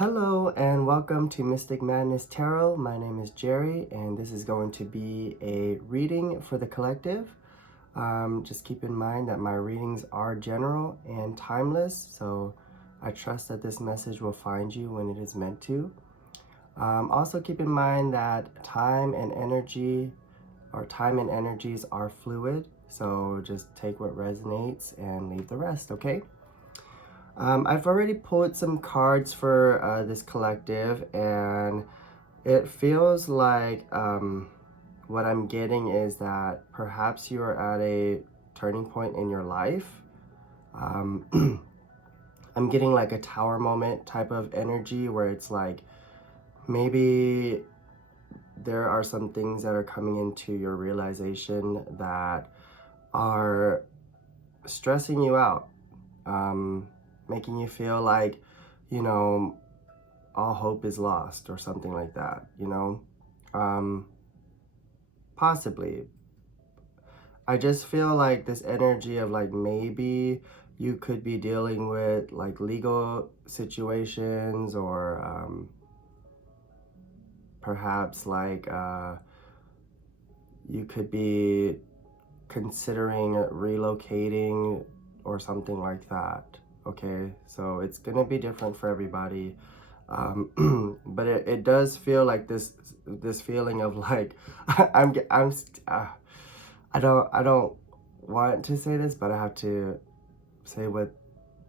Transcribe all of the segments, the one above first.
Hello and welcome to Mystic Madness Tarot. My name is Jerry and this is going to be a reading for the collective. Just keep in mind that my readings are general and timeless, so I trust that this message will find you when it is meant to. Also keep in mind that time and energies are fluid, so just take what resonates and leave the rest, okay? I've already pulled some cards for this collective, and it feels like what I'm getting is that perhaps you are at a turning point in your life. I'm getting like a tower moment type of energy where it's like maybe there are some things that are coming into your realization that are stressing you out. Making you feel like, you know, all hope is lost or something like that, possibly. I just feel like this energy of like maybe you could be dealing with like legal situations or perhaps like you could be considering relocating or something like that. Okay, so it's gonna be different for everybody, but it does feel like this feeling of like I don't want to say this, but I have to say what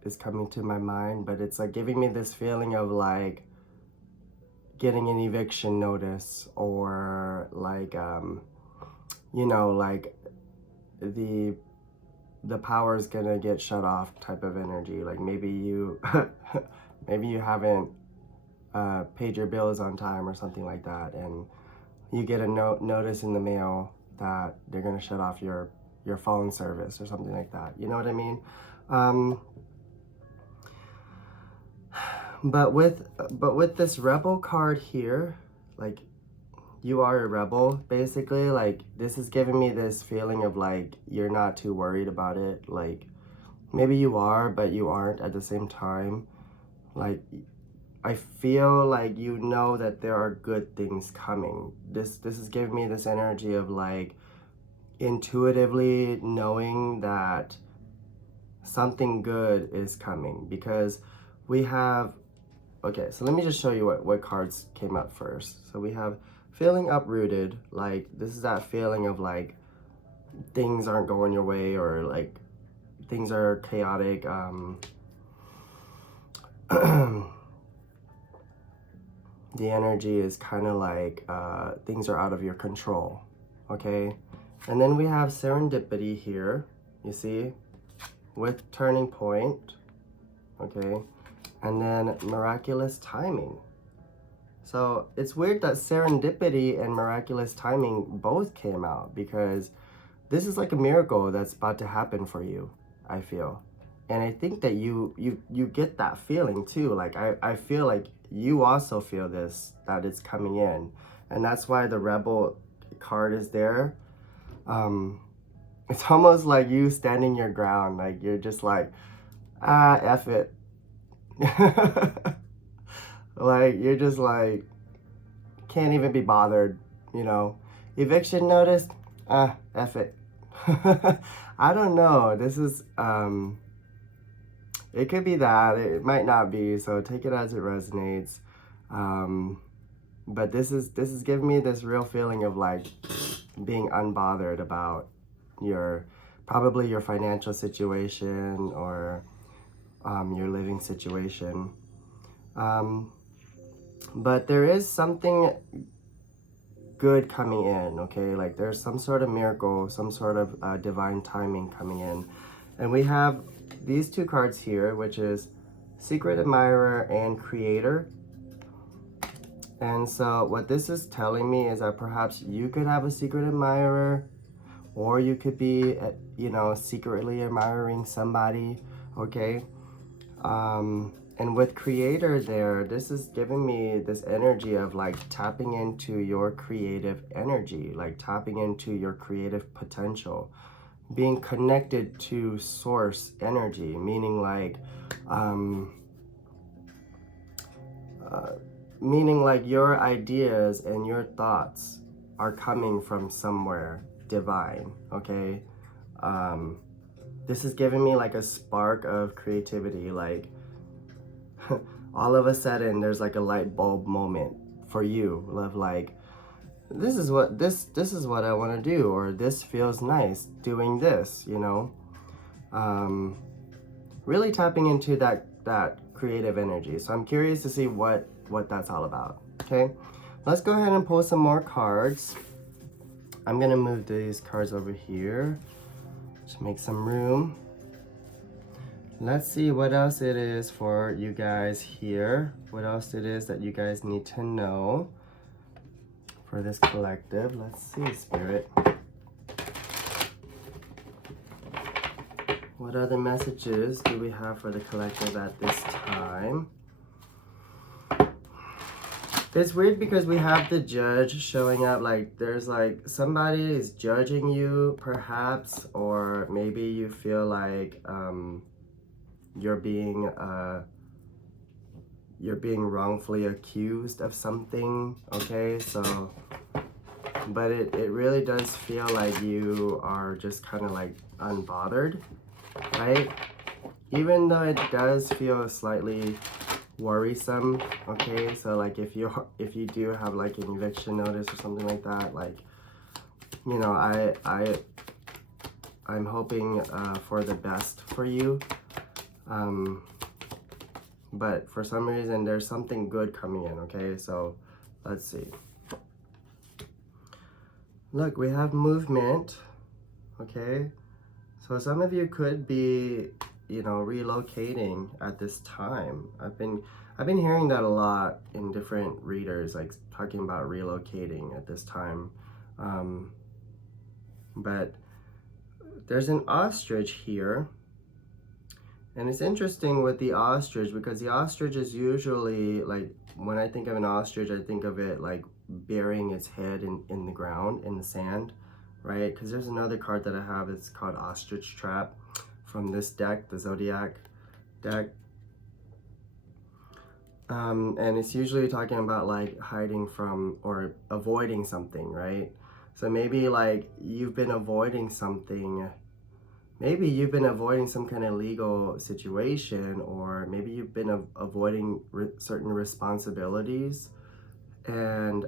is coming to my mind. But it's like giving me this feeling of like getting an eviction notice, or like like the power is gonna get shut off type of energy. Like maybe you maybe you haven't paid your bills on time or something like that, and you get a notice in the mail that they're gonna shut off your phone service or something like that. You know what I mean? But with this rebel card here, like, you are a rebel, basically. Like, this is giving me this feeling of like you're not too worried about it. Like, maybe you are, but you aren't at the same time. Like, I feel like you know that there are good things coming. This is giving me this energy of like intuitively knowing that something good is coming, because we have, okay, so let me just show you what cards came up first. So we have feeling uprooted. Like, this is that feeling of like things aren't going your way, or like things are chaotic. The energy is kind of like things are out of your control, okay? And then we have serendipity here, you see, with turning point, okay? And then miraculous timing. So it's weird that serendipity and miraculous timing both came out, because this is like a miracle that's about to happen for you, I feel. And I think that you get that feeling too. Like, I feel like you also feel this, that it's coming in. And that's why the rebel card is there. It's almost like you standing your ground. Like, you're just like, F it. Like, you're just like, can't even be bothered, Eviction notice, F it. I don't know. This is, it could be that, it might not be, so take it as it resonates. But this is giving me this real feeling of like being unbothered about probably your financial situation, or your living situation. But there is something good coming in, okay? Like, there's some sort of miracle, some sort of divine timing coming in. And we have these two cards here, which is Secret Admirer and Creator. And so what this is telling me is that perhaps you could have a secret admirer, or you could be, secretly admiring somebody, okay? And with Creator there, this is giving me this energy of like tapping into your creative energy, like tapping into your creative potential, being connected to source energy, meaning like meaning like your ideas and your thoughts are coming from somewhere divine, okay? This is giving me like a spark of creativity, like all of a sudden there's like a light bulb moment for you of like, this is what I want to do, or this feels nice doing this, you know. Really tapping into that creative energy. So I'm curious to see what that's all about. Okay, let's go ahead and pull some more cards. I'm gonna move these cards over here to make some room. Let's see what else it is for you guys here. What else it is that you guys need to know for this collective. Let's see, Spirit. What other messages do we have for the collective at this time? It's weird because we have the Judge showing up, like there's like somebody is judging you perhaps, or maybe you feel like you're being wrongfully accused of something, okay? So, but it really does feel like you are just kind of like unbothered, right? Even though it does feel slightly worrisome, okay? So like if you do have like an eviction notice or something like that, like, you know, I'm hoping for the best for you. But for some reason there's something good coming in, okay? So let's see. Look, we have movement, okay? So some of you could be, you know, relocating at this time. I've been hearing that a lot in different readers, like talking about relocating at this time. But there's an ostrich here. And it's interesting with the ostrich because the ostrich is usually, like, when I think of an ostrich, I think of it like burying its head in the ground, in the sand, right? Because there's another card that I have, it's called Ostrich Trap from this deck, the Zodiac deck. And it's usually talking about like hiding from or avoiding something, right? So maybe like you've been avoiding something. Maybe you've been avoiding some kind of legal situation, or maybe you've been avoiding certain responsibilities. And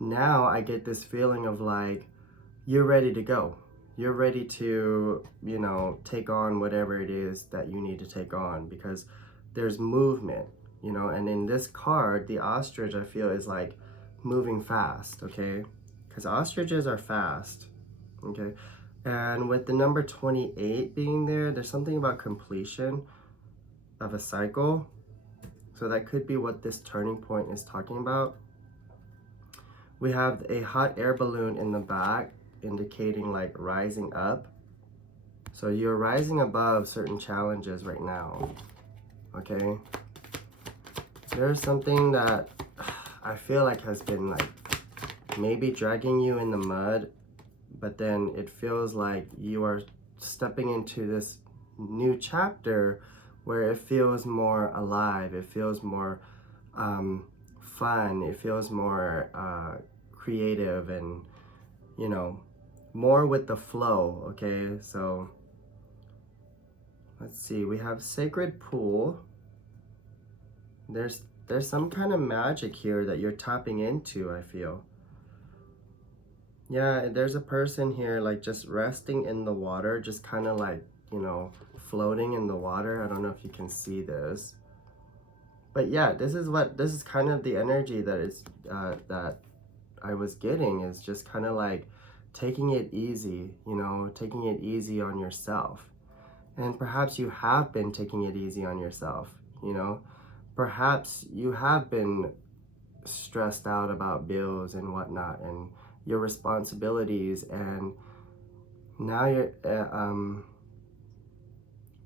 now I get this feeling of like, you're ready to go. You're ready to, you know, take on whatever it is that you need to take on because there's movement, you know. And in this card, the ostrich, I feel, is like moving fast, okay? Because ostriches are fast, okay? And with the number 28 being there, there's something about completion of a cycle. So that could be what this turning point is talking about. We have a hot air balloon in the back indicating like rising up. So you're rising above certain challenges right now, okay? There's something that I feel like has been like maybe dragging you in the mud, but then it feels like you are stepping into this new chapter where it feels more alive, it feels more fun, it feels more creative, and, you know, more with the flow, okay? So let's see, we have Sacred Pool. There's some kind of magic here that you're tapping into, I feel. Yeah, there's a person here like just resting in the water, just kind of like, you know, floating in the water. I don't know if you can see this. But yeah, this is kind of the energy that is that I was getting, is just kind of like taking it easy, you know, taking it easy on yourself. And perhaps you have been taking it easy on yourself, you know. Perhaps you have been stressed out about bills and whatnot and your responsibilities, and now you're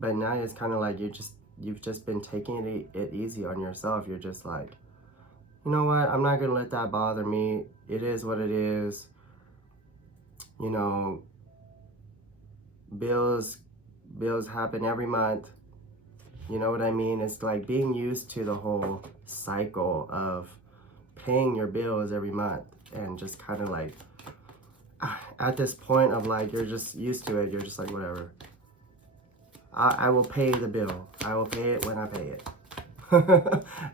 but now it's kind of like you've just been taking it easy on yourself. You're just like, you know what, I'm not gonna let that bother me. It is what it is, you know. Bills happen every month, You know what I mean? It's like being used to the whole cycle of paying your bills every month and just kind of like at this point of like you're just used to it. You're just like, whatever. I will pay the bill. I will pay it when I pay it.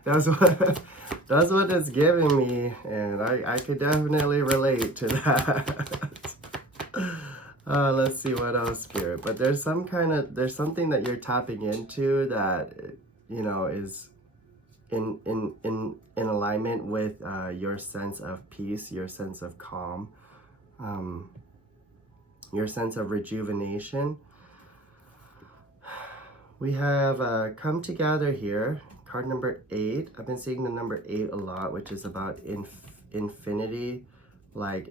That's what it's giving me, and I could definitely relate to that. Let's see what else, Spirit. But there's something that you're tapping into that, you know, is in alignment with your sense of peace, your sense of calm, your sense of rejuvenation. We have come together here, card number 8. I've been seeing the number 8 a lot, which is about infinity, like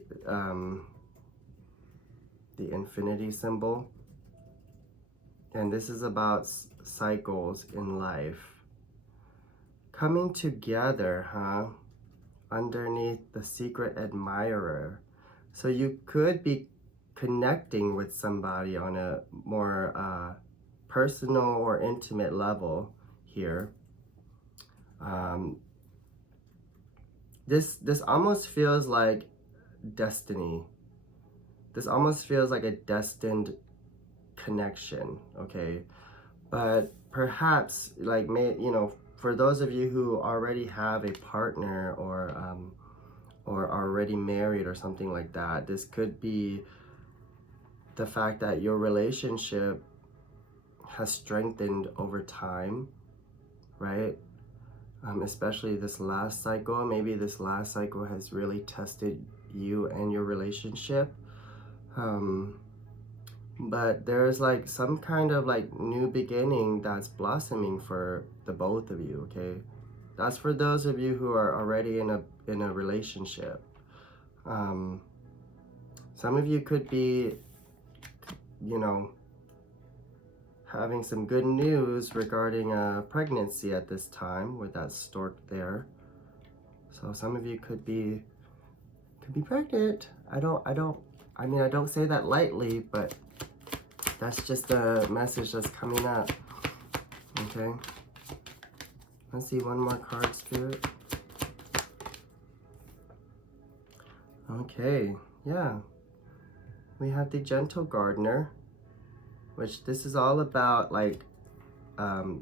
the infinity symbol. And this is about cycles in life. Coming together, huh? Underneath the secret admirer. So you could be connecting with somebody on a more personal or intimate level here. This almost feels like destiny. This almost feels like a destined connection, okay? But perhaps, like, you know, for those of you who already have a partner or are already married or something like that, this could be the fact that your relationship has strengthened over time, right? Especially this last cycle. Maybe this last cycle has really tested you and your relationship. But there's like some kind of like new beginning that's blossoming for the both of you, okay? That's for those of you who are already in a relationship. Some of you could be, you know, having some good news regarding pregnancy at this time with that stork there. So some of you could be pregnant. I don't say that lightly, but that's just a message that's coming up. Okay. Let's see one more card, Spirit. Okay, yeah. We have the Gentle Gardener, which this is all about, like,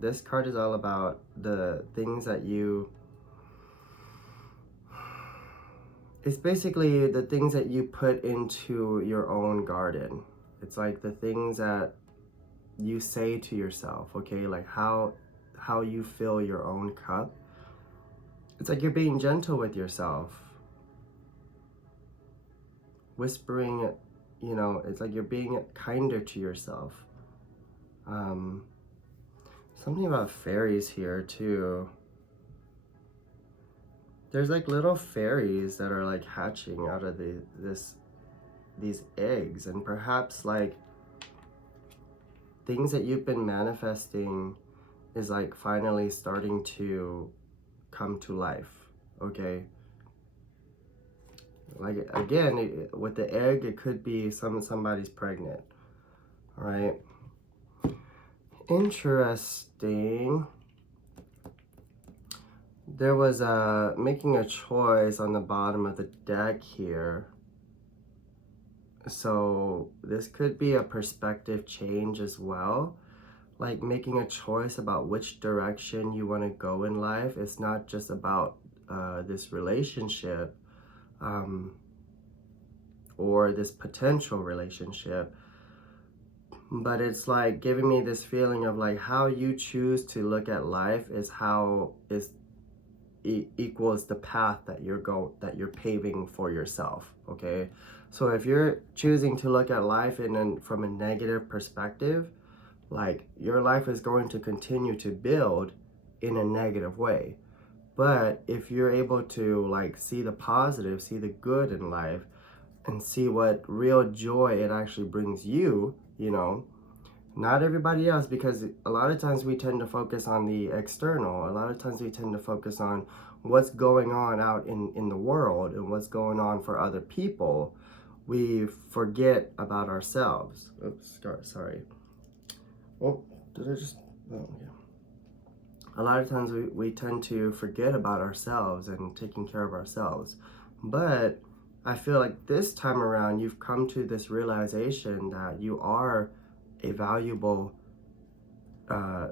this card is all about the things that you, it's basically the things that you put into your own garden. It's like the things that you say to yourself, okay? Like how you fill your own cup. It's like you're being gentle with yourself. Whispering, you know, it's like you're being kinder to yourself. Something about fairies here too. There's like little fairies that are like hatching out of these eggs, and perhaps like things that you've been manifesting is like finally starting to come to life, okay? Like again, with the egg, it could be somebody's pregnant, all right? Interesting. There was making a choice on the bottom of the deck here. So this could be a perspective change as well. Like making a choice about which direction you want to go in life. It's not just about this relationship or this potential relationship, but it's like giving me this feeling of like how you choose to look at life is how equals the path that you're paving for yourself, okay? So if you're choosing to look at life from a negative perspective, like your life is going to continue to build in a negative way. But if you're able to like see the positive, see the good in life, and see what real joy it actually brings you, you know, not everybody else, because a lot of times we tend to focus on the external. A lot of times we tend to focus on what's going on out in the world and what's going on for other people. We forget about ourselves. Oops, sorry. Oh, did I just, oh yeah. a lot of times we tend to forget about ourselves and taking care of ourselves. But I feel like this time around, you've come to this realization that you are a valuable uh,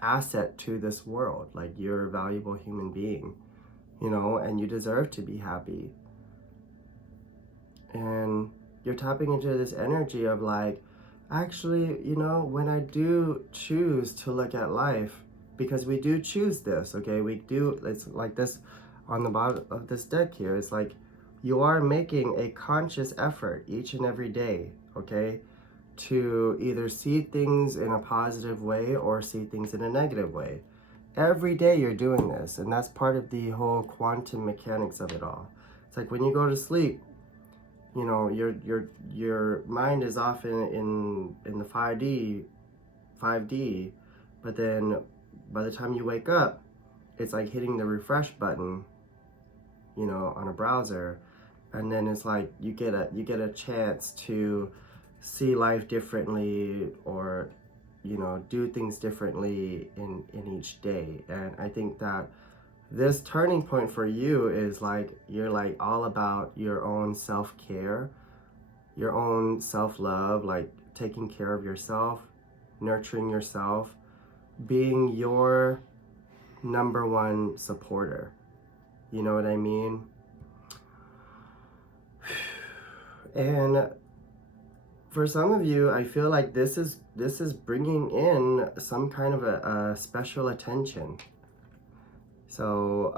asset to this world. Like, you're a valuable human being, you know, and you deserve to be happy. And you're tapping into this energy of like, actually, you know, when I do choose to look at life, because we do choose this, okay? We do, it's like this on the bottom of this deck here. It's like you are making a conscious effort each and every day, okay? To either see things in a positive way or see things in a negative way. Every day you're doing this, and that's part of the whole quantum mechanics of it all. It's like when you go to sleep, you know, your mind is often in the 5D, but then by the time you wake up, it's like hitting the refresh button, you know, on a browser, and then it's like you get a chance to see life differently, or, you know, do things differently in each day. And I think that this turning point for you is like you're like all about your own self-care, your own self-love, like taking care of yourself, nurturing yourself, being your number one supporter. You know what I mean? And for some of you, I feel like this is bringing in some kind of a special attention. So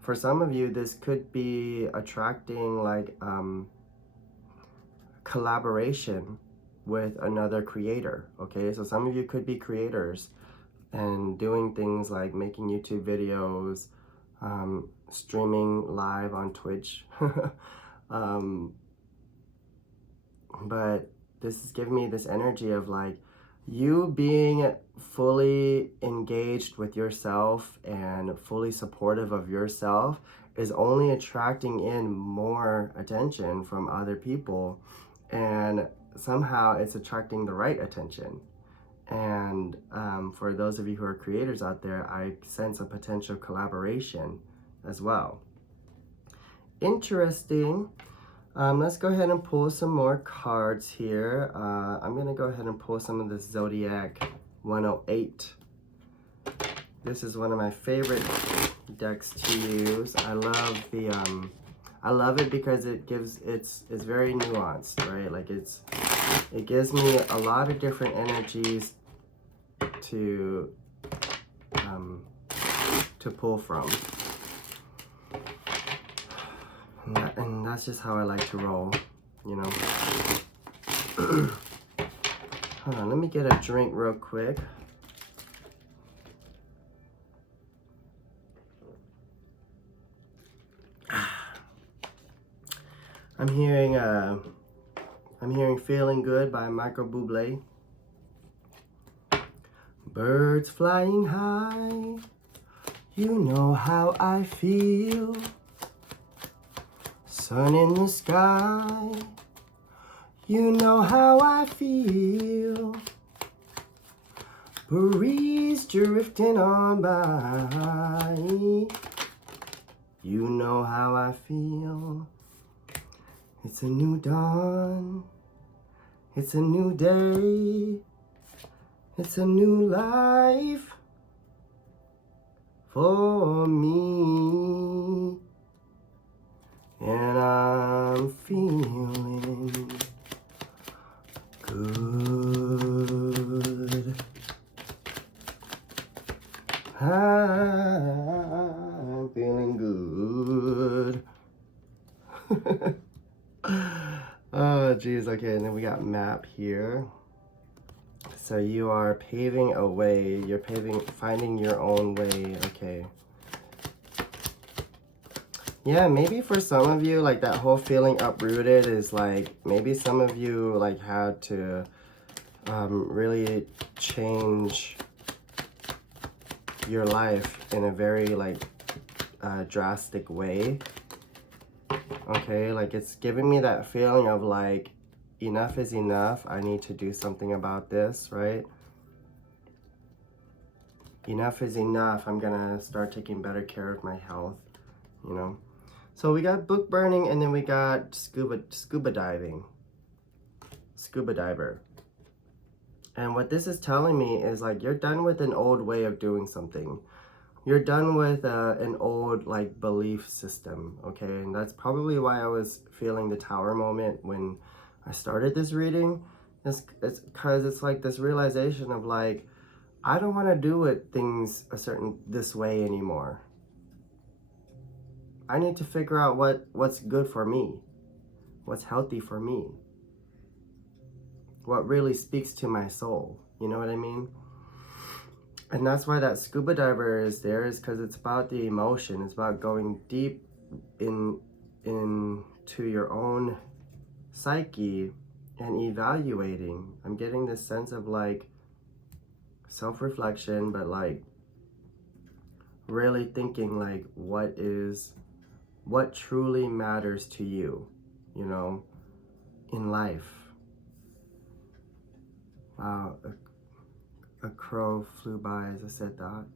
for some of you, this could be attracting like collaboration with another creator, okay? So some of you could be creators and doing things like making YouTube videos, streaming live on Twitch. But this is giving me this energy of like you being fully engaged with yourself and fully supportive of yourself is only attracting in more attention from other people, and somehow it's attracting the right attention. And for those of you who are creators out there, I sense a potential collaboration as well. Interesting. Let's go ahead and pull some more cards here. I'm going to go ahead and pull some of the Zodiac 108. This is one of my favorite decks to use. I love the I love it because it gives it's very nuanced, right? Like it gives me a lot of different energies to pull from. And that's just how I like to roll, you know. Hold on, let me get a drink real quick. I'm hearing Feeling Good by Michael Bublé. Birds flying high, you know how I feel. Sun in the sky, you know how I feel. Breeze drifting on by, you know how I feel. It's a new dawn, it's a new day, it's a new life for me. And I'm feeling good. I'm feeling good. Oh, geez. Okay, and then we got map here. So you are paving a way. You're finding your own way. Okay. Yeah, maybe for some of you, like that whole feeling uprooted is like, maybe some of you like had to really change your life in a very like drastic way. Okay, like it's giving me that feeling of like, enough is enough. I need to do something about this, right? enough is enough. I'm gonna start taking better care of my health, you know. So we got book burning, and then we got scuba diving. Scuba diver. And what this is telling me is like you're done with an old way of doing something. You're done with an old like belief system, okay? And that's probably why I was feeling the tower moment when I started this reading. It's because it's like this realization of like, I don't want to do it things this way anymore. I need to figure out what's good for me, what's healthy for me, what really speaks to my soul. You know what I mean? And that's why that scuba diver is there, is because it's about the emotion. It's about going deep into your own psyche and evaluating. I'm getting this sense of like self-reflection, but like really thinking like what truly matters to you, you know, in life. Wow, a crow flew by as I said that.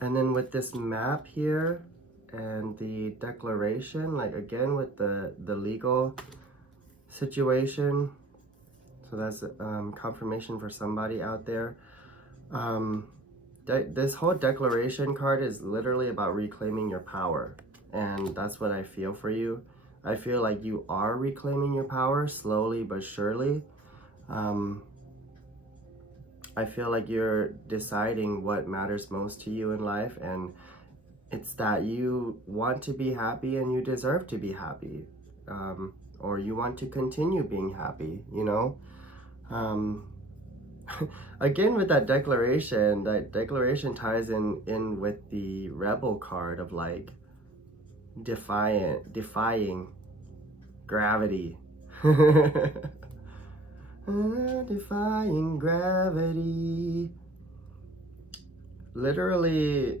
And then with this map here and the declaration, like again with the legal situation, so that's confirmation for somebody out there. This whole declaration card is literally about reclaiming your power, and that's what I feel for you. I feel like you are reclaiming your power slowly but surely. I feel like you're deciding what matters most to you in life, and it's that you want to be happy and you deserve to be happy, or you want to continue being happy, you know. Again, with that declaration ties in with the rebel card of like defying gravity. Defying gravity. Literally,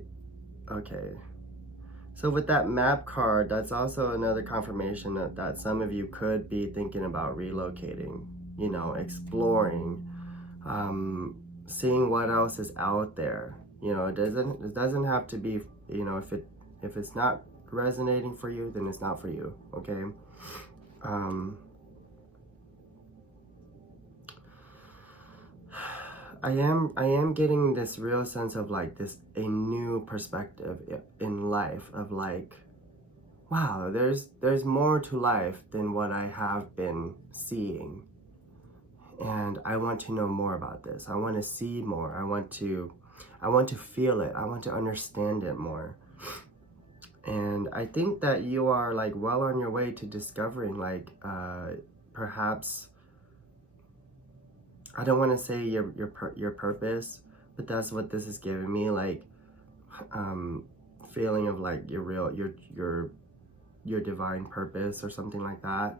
okay. So with that map card, that's also another confirmation that some of you could be thinking about relocating, you know, exploring, seeing what else is out there. You know, it doesn't have to be, you know, if it's not resonating for you, then it's not for you, okay? I am getting this real sense of like a new perspective in life of like, wow, there's more to life than what I have been seeing. And I want to know more about this. I want to see more. I want to feel it. I want to understand it more. And I think that you are like well on your way to discovering like perhaps, I don't want to say your purpose, but that's what this is giving me, like feeling of like your divine purpose or something like that.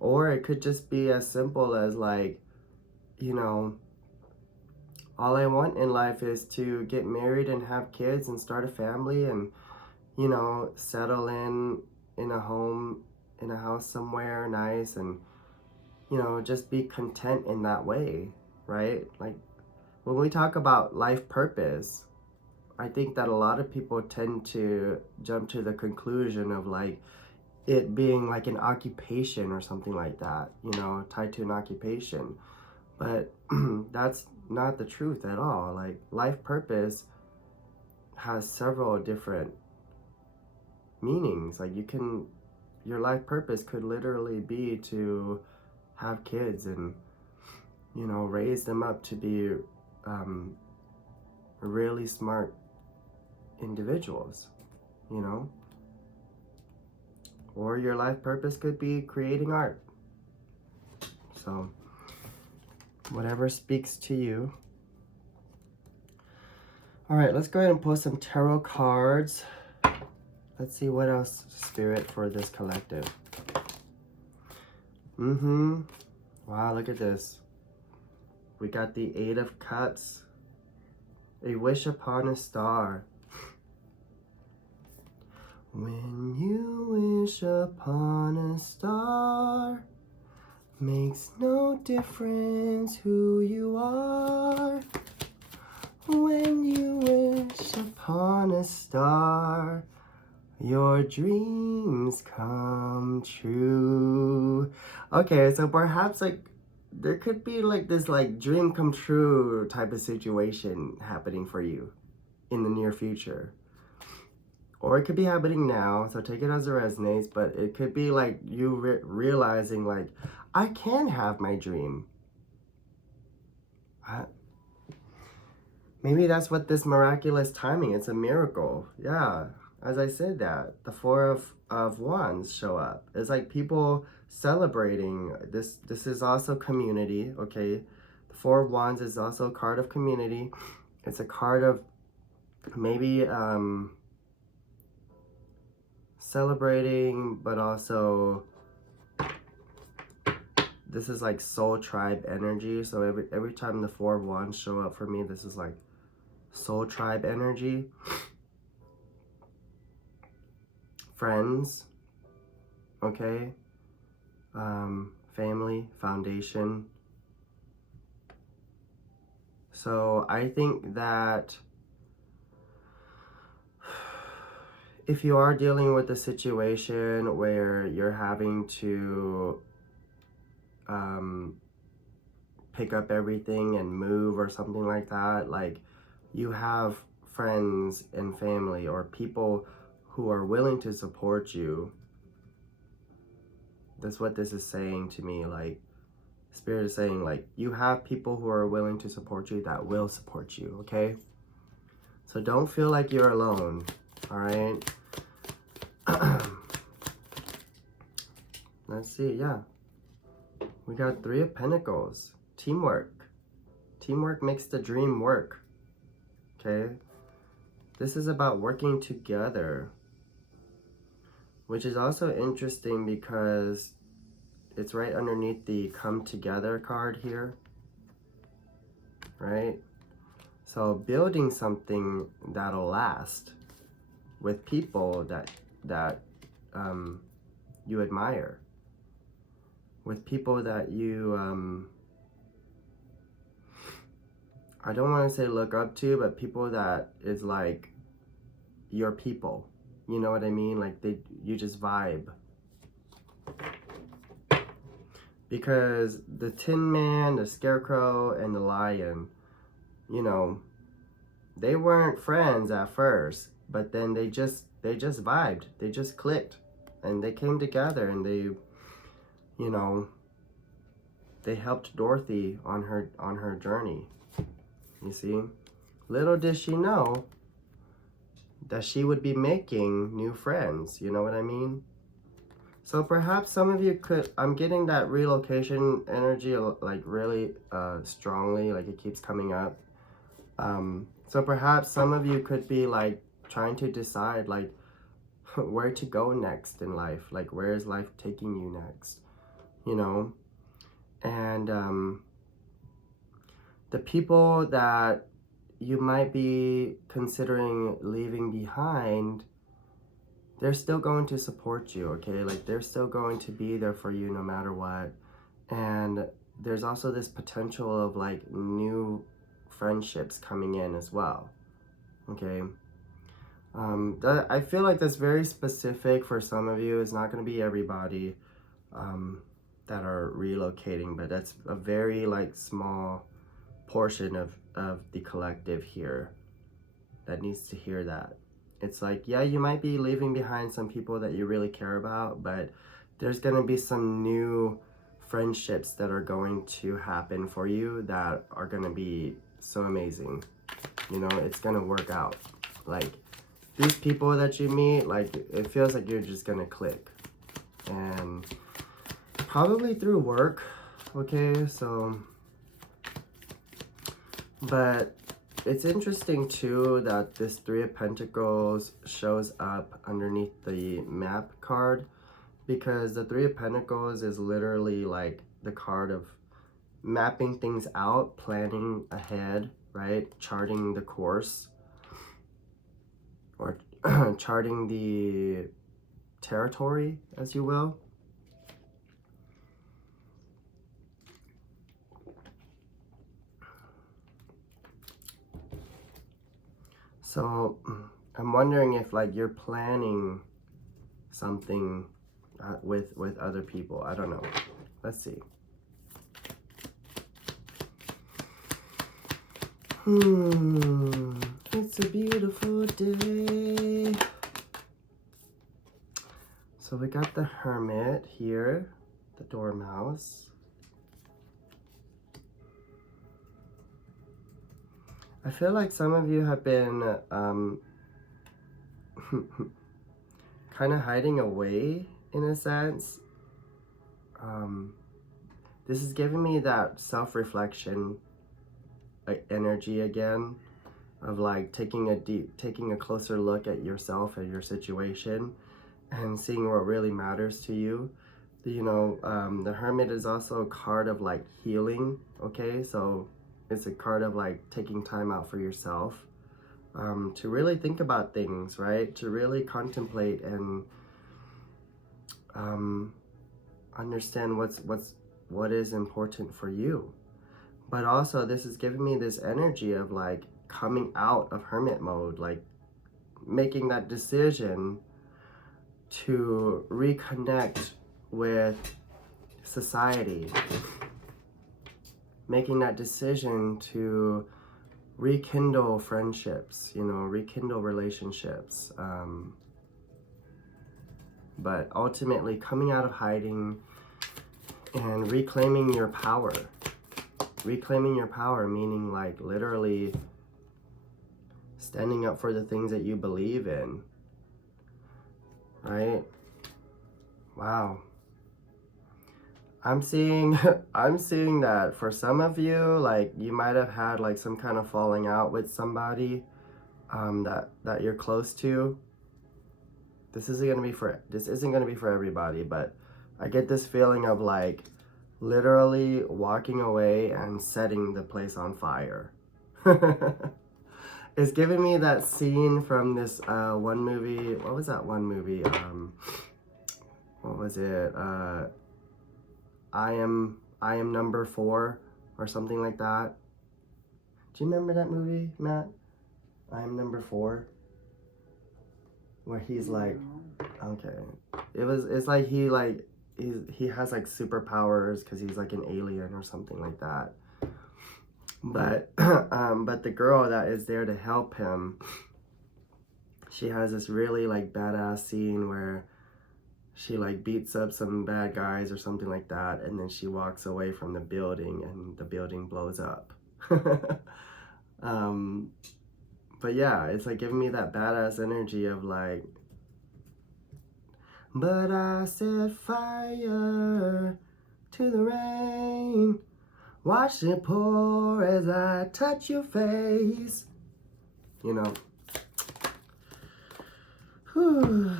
Or it could just be as simple as like, you know, all I want in life is to get married and have kids and start a family and, you know, settle in a home, in a house somewhere nice, and, you know, just be content in that way, right? Like when we talk about life purpose, I think that a lot of people tend to jump to the conclusion of like it being like an occupation or something like that, you know, tied to an occupation. But that's not the truth at all. Like life purpose has several different meanings. Like your life purpose could literally be to have kids and, you know, raise them up to be really smart individuals, you know. Or your life purpose could be creating art. So whatever speaks to you. All right, let's go ahead and pull some tarot cards. Let's see what else, Spirit, for this collective. Wow, look at this. We got the 8 of Cups. A wish upon a star. When you wish upon a star, Makes no difference who you are when you wish upon a star. Your dreams come true. Okay, so perhaps like there could be like this like dream come true type of situation happening for you in the near future. Or it could be happening now, so take it as it resonates, but it could be like you realizing like, I can have my dream. Maybe that's what this miraculous timing, it's a miracle. Yeah, as I said that, the Four of Wands show up. It's like people celebrating. This is also community, okay? The Four of Wands is also a card of community. It's a card of maybe celebrating, but also this is like soul tribe energy. So every time the Four of Wands show up for me, this is like soul tribe energy. Friends, okay? Family, foundation. So I think that if you are dealing with a situation where you're having to pick up everything and move or something like that, like you have friends and family or people who are willing to support you. That's what this is saying to me. Like Spirit is saying, like, you have people who are willing to support you that will support you, okay? So don't feel like you're alone, all right? Let's see, yeah. We got Three of Pentacles. Teamwork. Teamwork makes the dream work, okay? This is about working together, which is also interesting because it's right underneath the Come Together card here, right? So building something that'll last with people that you admire, with people that you I don't want to say look up to, but people that is like your people. You know what I mean? Like you just vibe. Because the Tin Man, the Scarecrow, and the Lion, you know, they weren't friends at first, but then they just vibed. They just clicked, and they came together, and they, you know, they helped Dorothy on her journey. You see, little did she know that she would be making new friends. You know what I mean? So perhaps some of you could, I'm getting that relocation energy like really strongly, like it keeps coming up. So perhaps some of you could be like trying to decide like where to go next in life. Like where is life taking you next? You know? And the people that you might be considering leaving behind, they're still going to support you, okay? Like they're still going to be there for you no matter what. And there's also this potential of like new friendships coming in as well, okay? I feel like that's very specific for some of you. It's not going to be everybody that are relocating, but that's a very like small portion of the collective here that needs to hear that. It's like, yeah, you might be leaving behind some people that you really care about, but there's going to be some new friendships that are going to happen for you that are going to be so amazing. You know, it's going to work out. Like, these people that you meet, like, it feels like you're just going to click. And probably through work, okay? So, but it's interesting too that this Three of Pentacles shows up underneath the map card, because the Three of Pentacles is literally like the card of mapping things out, planning ahead, right? Charting the course, or charting the territory, as you will. So I'm wondering if like you're planning something with other people. I don't know. Let's see. It's a beautiful day. So we got the Hermit here, the Dormouse. I feel like some of you have been kind of hiding away in a sense. This is giving me that self-reflection energy again, of like taking a closer look at yourself and your situation and seeing what really matters to you. You know, the Hermit is also a card of like healing, okay? So it's a card of like taking time out for yourself, to really think about things, right? To really contemplate and understand what is important for you. But also this is giving me this energy of like coming out of hermit mode, like making that decision to reconnect with society, making that decision to rekindle friendships, you know, rekindle relationships, but ultimately coming out of hiding and reclaiming your power. Reclaiming your power, meaning like literally standing up for the things that you believe in, right? Wow. I'm seeing that for some of you, like you might have had like some kind of falling out with somebody that you're close to. This isn't gonna be for everybody, but I get this feeling of like literally walking away and setting the place on fire. It's giving me that scene from this one movie. What was that one movie? What was it? I am number 4 or something like that. Do you remember that movie, Matt? I am number 4. Where he's like, okay, it's like he has like superpowers because he's like an alien or something like that. But but the girl that is there to help him, she has this really like badass scene where she like beats up some bad guys or something like that, and then she walks away from the building and the building blows up. But yeah, it's like giving me that badass energy of like, but I set fire to the rain, watch it pour as I touch your face. You know. Whew.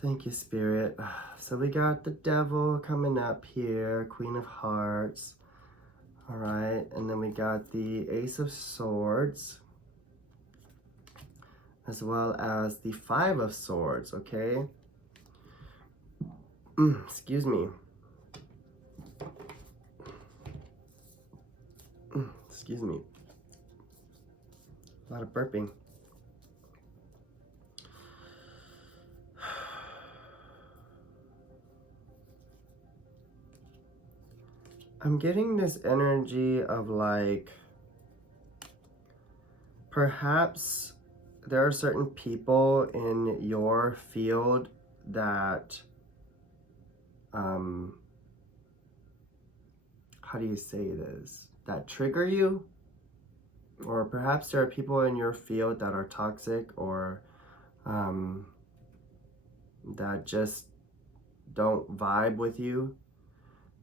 Thank you, Spirit. So we got the Devil coming up here, Queen of Hearts. All right, and then we got the Ace of Swords, as well as the 5 of Swords, okay? Excuse me. Excuse me. A lot of burping. I'm getting this energy of like, perhaps there are certain people in your field that, how do you say this? That trigger you? Or perhaps there are people in your field that are toxic or that just don't vibe with you.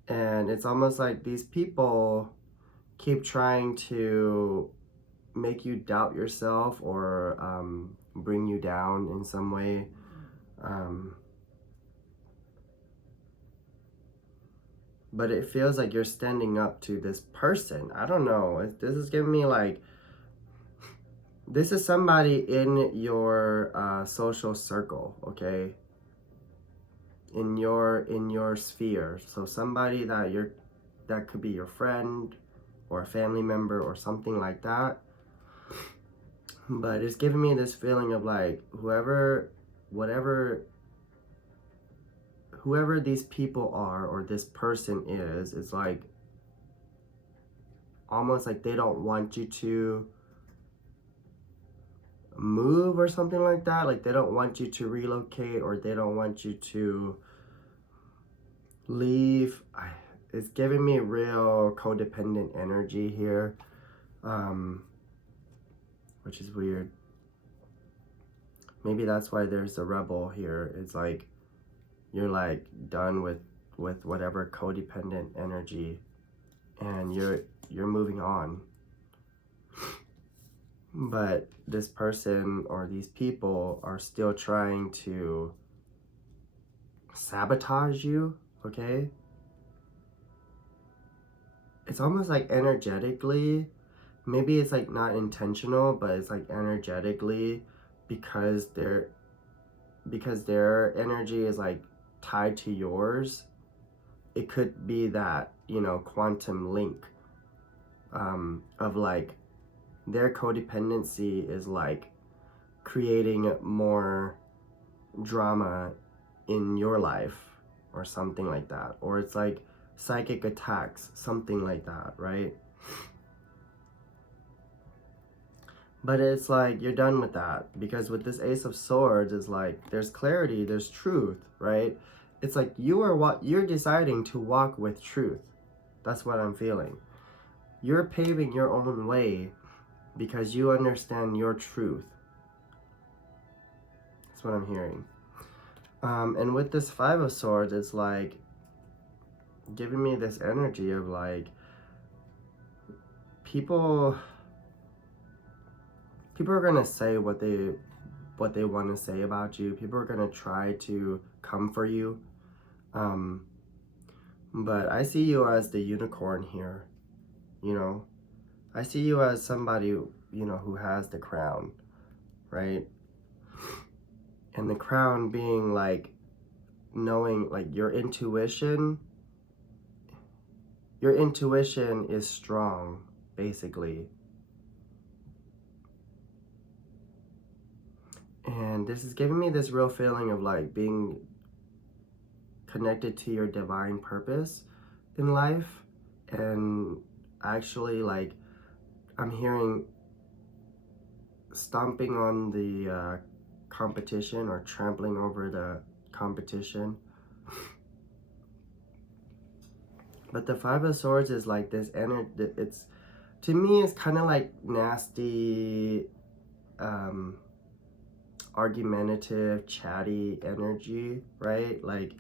And it's almost like these people keep trying to make you doubt yourself or bring you down in some way. But it feels like you're standing up to this person. I don't know. This is giving me like, this is somebody in your social circle, okay? In your sphere. So somebody that could be your friend or a family member or something like that. But it's giving me this feeling of like whatever these people are or this person is, it's like almost like they don't want you to move or something like that. Like they don't want you to relocate, or they don't want you to leave. It's giving me real codependent energy here, which is weird. Maybe that's why there's a rebel here. It's like you're like done with whatever codependent energy, and you're moving on. But this person or these people are still trying to sabotage you, okay? It's almost like energetically, maybe it's like not intentional, but it's like energetically, because their energy is like tied to yours. It could be that, you know, quantum link of like their codependency is like creating more drama in your life or something like that, or it's like psychic attacks, something like that, right? But it's like you're done with that, because with this Ace of Swords is like there's clarity, there's truth, right? It's like you're deciding to walk with truth. That's what I'm feeling. You're paving your own way because you understand your truth. That's what I'm hearing. And with this Five of Swords, it's like giving me this energy of like people are gonna say what they want to say about you. People are gonna try to come for you. But I see you as the unicorn here, you know. I see you as somebody, you know, who has the crown, right? And the crown being like knowing, like your intuition is strong, basically. And this is giving me this real feeling of like being connected to your divine purpose in life. And actually, like, I'm hearing stomping on the competition or trampling over the competition. But the Five of Swords is like this energy. It's, to me, it's kind of like nasty, argumentative, chatty energy, right? Like,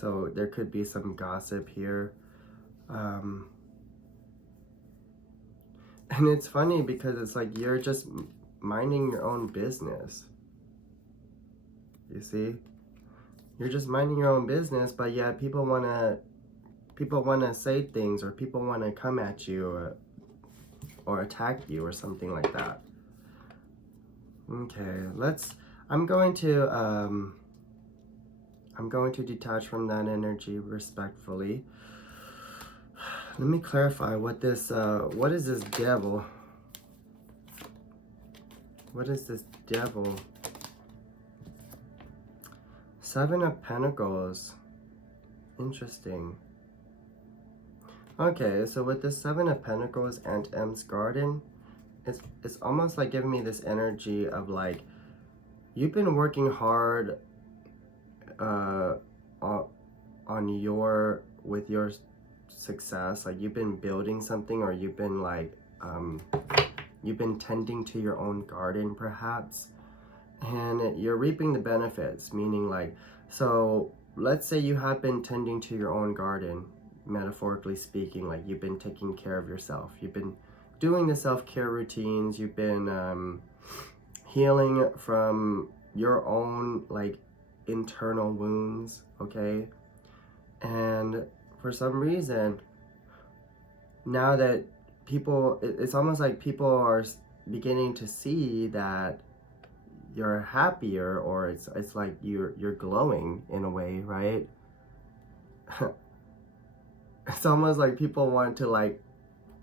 so there could be some gossip here. And it's funny because it's like you're just minding your own business. You see? You're just minding your own business, but yet people want to say things, or people want to come at you or attack you or something like that. Okay, I'm going to detach from that energy respectfully. Let me clarify what is this devil? What is this devil? Seven of Pentacles. Interesting. Okay, so with the Seven of Pentacles and M's Garden, it's almost like giving me this energy of like you've been working hard with your success. Like you've been building something, or you've been like you've been tending to your own garden perhaps, and you're reaping the benefits. Meaning like, so let's say you have been tending to your own garden, metaphorically speaking, like you've been taking care of yourself, you've been doing the self-care routines, you've been healing from your own like internal wounds, okay? And for some reason, now that it's almost like people are beginning to see that you're happier, or it's like you're glowing in a way, right? It's almost like people want to like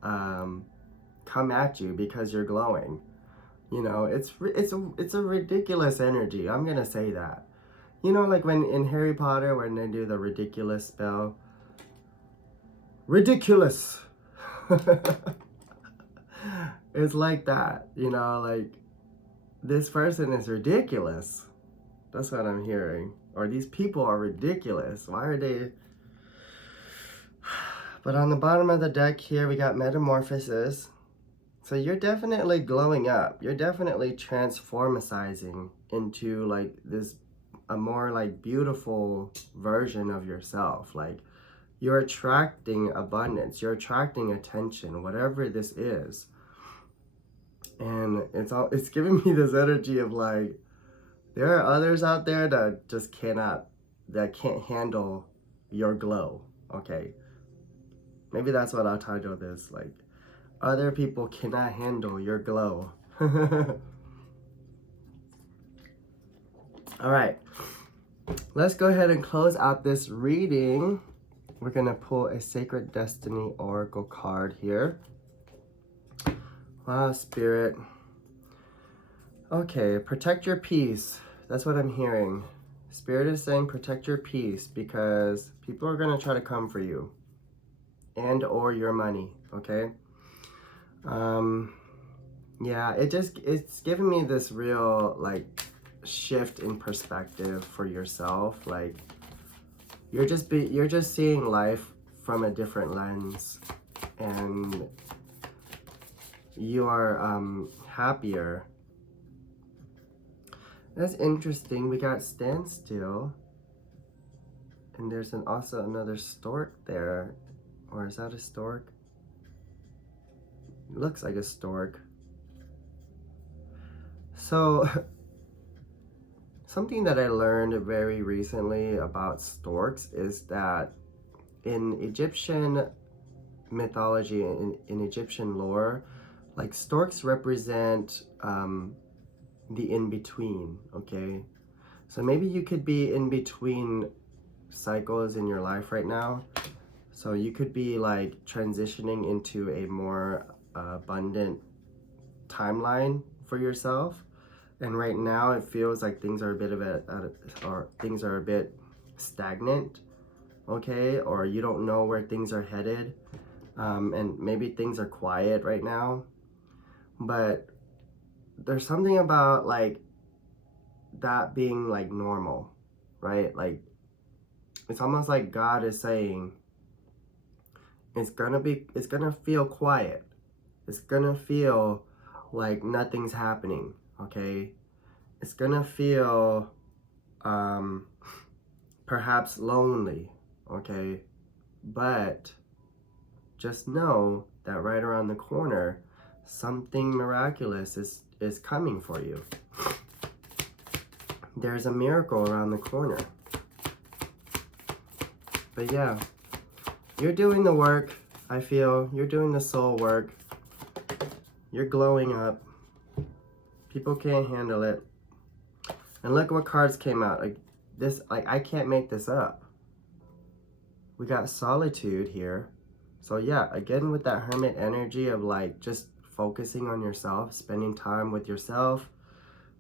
come at you because you're glowing, You know, it's a ridiculous energy. I'm gonna say that. You know, like when in Harry Potter when they do the ridiculous spell. Ridiculous. It's like that, you know, like this person is ridiculous. That's what I'm hearing. Or these people are ridiculous. Why are they? But on the bottom of the deck here, we got metamorphosis. So you're definitely glowing up. You're definitely transformicizing into like this, a more like beautiful version of yourself. Like you're attracting abundance. You're attracting attention, whatever this is. And it's giving me this energy of like, there are others out there that just that can't handle your glow. Okay. Maybe that's what I'll title this, like, other people cannot handle your glow. All right, let's go ahead and close out this reading. We're gonna pull a Sacred Destiny Oracle card here. Wow, Spirit. Okay, protect your peace. That's what I'm hearing. Spirit is saying protect your peace because people are gonna try to come for you and or your money, okay? Yeah, it's giving me this real like shift in perspective for yourself. Like you're just seeing life from a different lens, and you are happier. That's interesting. We got standstill, and there's also another stork there. Or is that a stork? It looks like a stork. So something that I learned very recently about storks is that in Egyptian mythology, in Egyptian lore, like storks represent the in-between, okay? So maybe you could be in between cycles in your life right now. So you could be like transitioning into a more abundant timeline for yourself. And right now it feels like things are things are a bit stagnant, okay? Or you don't know where things are headed. And maybe things are quiet right now. But there's something about like that being like normal, right? Like it's almost like God is saying, it's gonna feel quiet. It's gonna feel like nothing's happening, okay? It's gonna feel perhaps lonely, okay? But just know that right around the corner, something miraculous is coming for you. There's a miracle around the corner. But yeah, you're doing the work, I feel. You're doing the soul work. You're glowing up. People can't handle it. And look what cards came out. Like this, like I can't make this up. We got solitude here. So yeah, again with that hermit energy of like just focusing on yourself, spending time with yourself,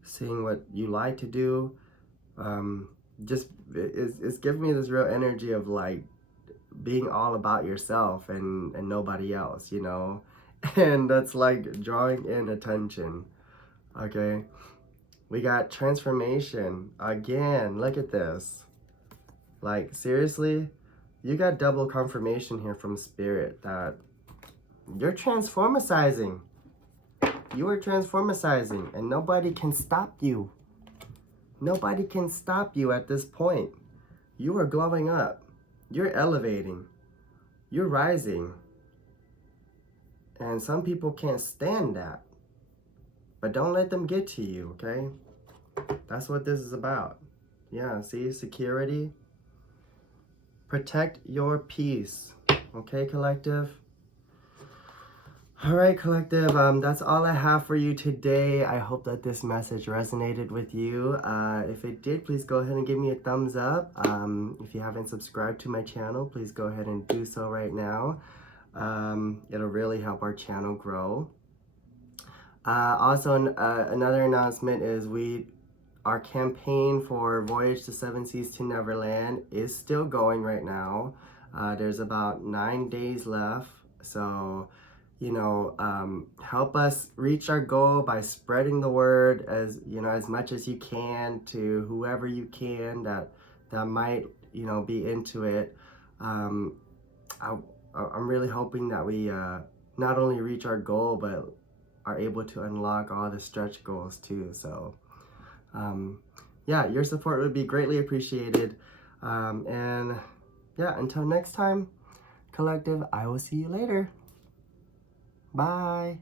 seeing what you like to do. Just it's giving me this real energy of like being all about yourself and nobody else, you know? And that's like drawing in attention, okay? We got transformation. Again, look at this. Like, seriously, you got double confirmation here from Spirit that you're transformicizing. You are transformicizing, and nobody can stop you. Nobody can stop you at this point. You are glowing up. You're elevating. You're rising. And some people can't stand that. But don't let them get to you, okay? That's what this is about. Yeah, see, security. Protect your peace. Okay, collective? All right, collective, that's all I have for you today. I hope that this message resonated with you. If it did, please go ahead and give me a thumbs up. If you haven't subscribed to my channel, please go ahead and do so right now. It'll really help our channel grow. Another announcement is our campaign for Voyage to Seven Seas to Neverland is still going right now. There's about 9 days left, so help us reach our goal by spreading the word as much as you can to whoever you can that might be into it. Um, I, I'm really hoping that we not only reach our goal but are able to unlock all the stretch goals too. So yeah, your support would be greatly appreciated. And yeah, until next time, collective, I will see you later. Bye.